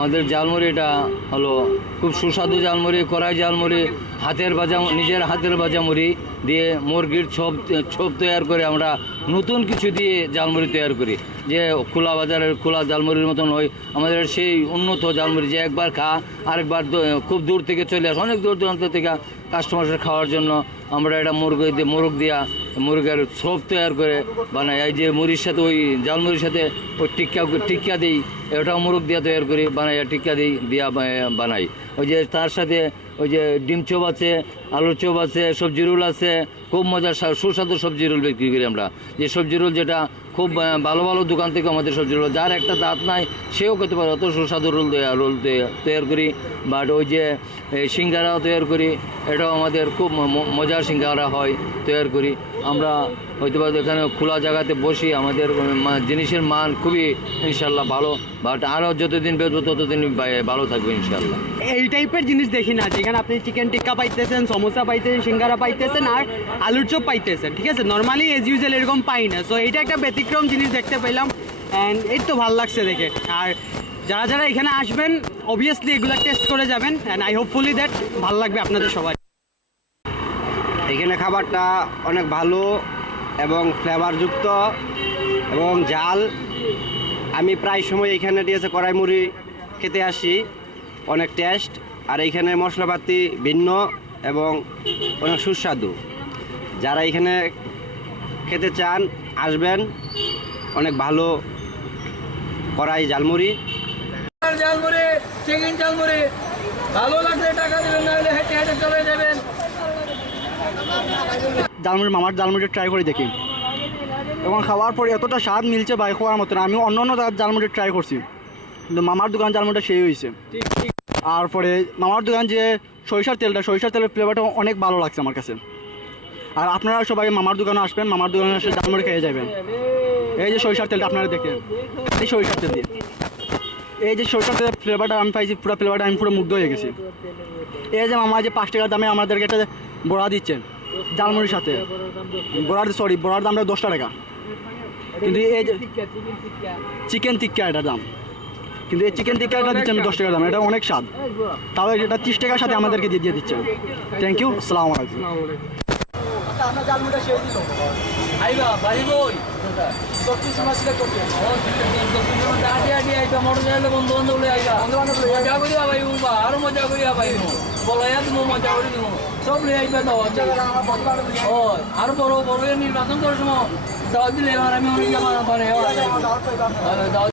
আমাদের জালমুড়িটা হলো খুব সুস্বাদু জালমুড়ি কড়াই জালমুড়ি হাতের বাজা নিজের হাতের বাজা মুড়ি দিয়ে মুরগির ছোপ ছোপ তৈরি করে আমরা নতুন কিছু দিয়ে জালমুড়ি তৈরি করি। যে খোলা বাজারের খোলা জালমুড়ির মতন হয়, আমাদের সেই উন্নত জালমুড়ি যে একবার খা, আরেকবার খুব দূর থেকে চলে আসে, অনেক দূর দূরান্ত থেকে কাস্টমারের খাওয়ার জন্য আমরা এটা মুরগি দিয়ে মুরগ দিয়া মুরগের সোপ তৈরি করে বানাই। এই যে মুড়ির সাথে ওই জালমুড়ির সাথে ওই টিক্কা টিক্কা দিই, এটাও মুরগ দিয়া তৈরি করি, বানাই টিক্কা দিই দিয়া বানাই। ওই যে তার সাথে ওই যে ডিম চোপ আছে, আলুর চোপ আছে, সবজি রোল আছে, খুব মজার সুস্বাদু সবজি রোল বিক্রি করি আমরা। যে সবজি রোল যেটা খুব ভালো ভালো দোকান থেকে আমাদের সবজি রোল, যার একটা দাঁত নাই, সেও করতে পারে, অত সুস্বাদু রোল রোল তৈরি- করি। বাট ওই যে সিঙ্গারাও তৈরি করি, এটাও আমাদের খুব মজার সিঙ্গারা হয় তৈরি করি। আমরা হয়তো বা এখানে খোলা জায়গাতে বসি, আমাদের জিনিসের মান খুবই ইনশাল্লাহ ভালো, বাট আরও যতদিন বেরবো ততদিন ভালো থাকবে ইনশাল্লাহ এই টাইপের জিনিস দেখি না। যেখানে আপনি চিকেন টিক্কা পাইতেছেন, সমোসা পাইতেছেন, সিঙ্গারা পাইতেছেন আর আলুর চপ পাইতেছেন, ঠিক আছে? নর্মালি এজ ইউজুয়াল এরকম পাই না। সো এটা একটা ব্যতিক্রম জিনিস দেখতে পেলাম অ্যান্ড এই তো ভালো লাগছে দেখে। আর যারা যারা এখানে আসবেন অবভিয়াসলি এগুলো টেস্ট করে যাবেন অ্যান্ড আই হোপফুলি দ্যাট ভালো লাগবে আপনাদের সবাই। এখানে খাবারটা অনেক ভালো এবং ফ্লেভারযুক্ত এবং জাল আমি প্রায় সময় এখানে দিয়েছে কড়াই মুড়ি খেতে আসি। অনেক টেস্ট আর এইখানে মশলাপাতি ভিন্ন এবং অনেক সুস্বাদু। যারা এখানে খেতে চান আসবেন। অনেক ভালো কড়াই জালমুড়ি জালমুড়ি চিকেন জালমুড়ি ভালো লাগলে টাকা দেবেন না হলে হেঁটে হেঁটে চলে যাবেন। জালমুড়ি মামার জালমুড়ি ট্রাই করে দেখি। এবং খাওয়ার পরে এতটা স্বাদ মিলছে বাই খাওয়ার মতন আমি অন্য অন্য জালমুড়ি ট্রাই করছি। মামার দোকান জালমুড়িটা সেই হয়েছে আর পরে মামার দোকান যে সরিষার তেলটা সরিষার তেলের ফ্লেভারটা অনেক ভালো লাগছে আমার কাছে। আর আপনারা সবাই মামার দোকানে আসবেন মামার দোকানে এসে জালমুড়ি খেয়ে যাবেন। এই যে সরিষার তেলটা আপনারা দেখেন এই সরিষার তেল দিয়ে। এই যে সরিষার তেলের ফ্লেভারটা আমি পাইছি পুরো ফ্লেভারটা আমি পুরো মুগ্ধ হয়ে গেছি। এই যে মামা যে পাঁচ টাকার দামে আমাদেরকে একটা বড়া দিচ্ছেন জালমুড়ির সাথে। বড়ার সরি বড়ার দামটা দশটা টাকা। কিন্তু এই যে চিকেন টিক্কা এটার দাম। কিন্তু এই চিকেন টিক্কাটা দিচ্ছে আমি দশ টাকার দাম, এটা অনেক স্বাদ। তাহলে এটা তিরিশ টাকার সাথে আমাদেরকে দিয়ে দিয়ে দিচ্ছেন থ্যাংক ইউ সালাম আলাইকুম। আরও বড় বড় নির্বাচন করার সময় দাও দিলে আমি অনেক জামা পারে দাও